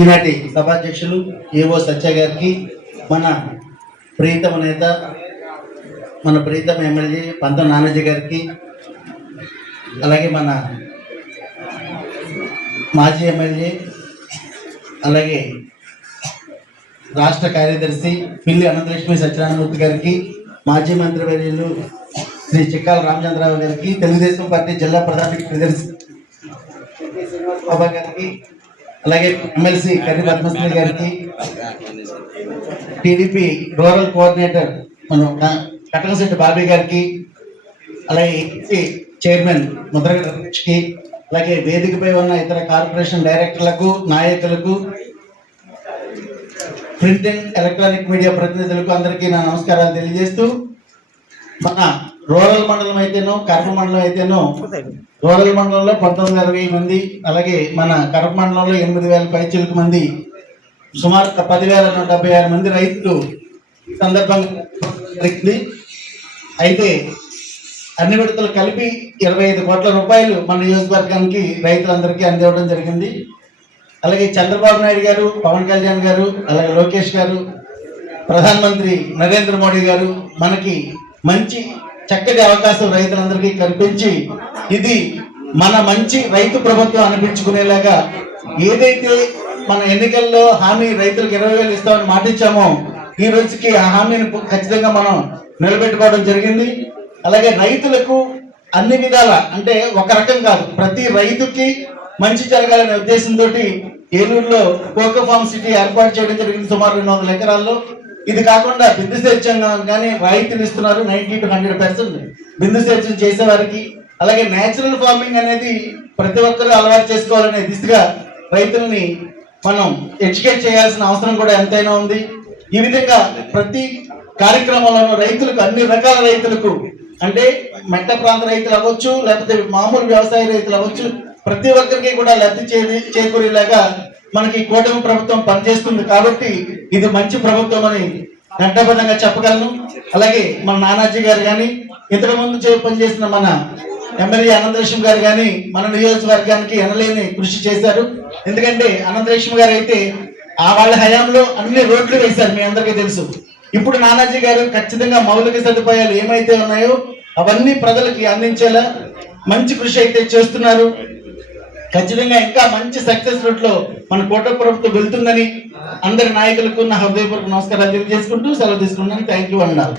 ఈనాటి సభాధ్యక్షులు ఏవో సత్య గారికి, మన ప్రీతమ నేత, మన ప్రీతమ ఎమ్మెల్యే పంతం నానాజీ గారికి, అలాగే మన మాజీ ఎమ్మెల్యే, అలాగే రాష్ట్ర కార్యదర్శి పిల్లి అనంతలక్ష్మి సత్యనారాయణమూర్తి గారికి, మాజీ మంత్రివర్యులు శ్రీ చిక్కాల రామచంద్రరావు గారికి, తెలుగుదేశం పార్టీ జిల్లా ప్రధాన కార్యదర్శి బాబా గారికి, అలాగే ఎమ్మెల్సీ కర్రి పద్మశ్రీ గారికి, టీడీపీ రూరల్ కోఆర్డినేటర్ మన కటకశెట్టి బాబీ గారికి, అలాగే చైర్మన్ ముద్రగడ రమేష్కి, అలాగే వేదికపై ఉన్న ఇతర కార్పొరేషన్ డైరెక్టర్లకు, నాయకులకు, ప్రింట్ అండ్ ఎలక్ట్రానిక్ మీడియా ప్రతినిధులకు అందరికీ నా నమస్కారాలు తెలియజేస్తూ, మన రూరల్ మండలం అయితేనో కడప మండలం అయితేనో, రూరల్ మండలంలో 1920 మంది, అలాగే మన కడప మండలంలో 8,000 పైచిలకు మంది, సుమారు 10,176 మంది రైతులు సందర్భంగా జరిగింది. అయితే అన్ని విడతలు కలిపి 25 కోట్ల రూపాయలు మన నియోజకవర్గానికి రైతులందరికీ అందివ్వడం జరిగింది. అలాగే చంద్రబాబు నాయుడు గారు, పవన్ కళ్యాణ్ గారు, అలాగే లోకేష్ గారు, ప్రధానమంత్రి నరేంద్ర మోడీ గారు మనకి మంచి చక్కటి అవకాశం రైతులందరికీ కల్పించి, ఇది మన మంచి రైతు ప్రభుత్వం అనిపించుకునేలాగా ఏదైతే మన ఎన్నికల్లో హామీ రైతులకు 20,000 ఇస్తామని మాట ఇచ్చామో, ఈ రోజుకి ఆ హామీని ఖచ్చితంగా మనం నిలబెట్టుకోవడం జరిగింది. అలాగే రైతులకు అన్ని విధాల, అంటే ఒక రకం కాదు, ప్రతి రైతుకి మంచి జరగాలనే ఉద్దేశంతో ఏలూరులో కోకో ఫార్మ్ సిటీ ఏర్పాటు చేయడం జరిగింది, సుమారు 200 ఎకరాల్లో. ఇది కాకుండా బిందు సేద్యం కానీ రాయితీలు ఇస్తున్నారు, 90 to 100% బిందు సేద్యం చేసేవారికి. అలాగే నేచురల్ ఫార్మింగ్ అనేది ప్రతి ఒక్కరూ అలవాటు చేసుకోవాలనే దిశగా రైతుల్ని మనం ఎడ్యుకేట్ చేయాల్సిన అవసరం కూడా ఎంతైనా ఉంది. ఈ విధంగా ప్రతి కార్యక్రమంలోనూ రైతులకు, అన్ని రకాల రైతులకు, అంటే మెట్ట ప్రాంత రైతులు అవ్వచ్చు, లేకపోతే మామూలు వ్యవసాయ రైతులు అవ్వచ్చు, ప్రతి ఒక్కరికి కూడా లబ్ధి చేకూరేలాగా మనకి కూటమి ప్రభుత్వం పనిచేస్తుంది. కాబట్టి ఇది మంచి ప్రభుత్వం అని గంటబద్ధంగా చెప్పగలను. అలాగే మన నానాజీ గారు కానీ, ఇంతకు ముందు పనిచేసిన మన ఎమ్మెల్యే అనంతలక్ష్మి గారు కానీ మన నియోజకవర్గానికి ఎనలేని కృషి చేశారు. ఎందుకంటే అనంతలక్ష్మి గారు అయితే వాళ్ళ హయాంలో అన్ని రోడ్లు వేశారు, మీ అందరికీ తెలుసు. ఇప్పుడు నానాజీ గారు ఖచ్చితంగా మౌలిక సదుపాయాలు ఏమైతే ఉన్నాయో అవన్నీ ప్రజలకి అందించేలా మంచి కృషి అయితే చేస్తున్నారు. ఖచ్చితంగా ఇంకా మంచి సక్సెస్ రూట్ లో మన కూటమి ప్రభుత్వం వెళ్తుందని అందరి నాయకులకు నా హృదయపూర్వక నమస్కారాలు తెలియజేసుకుంటూ సెలవు తీసుకున్నాను. థ్యాంక్ యూ అన్నారు.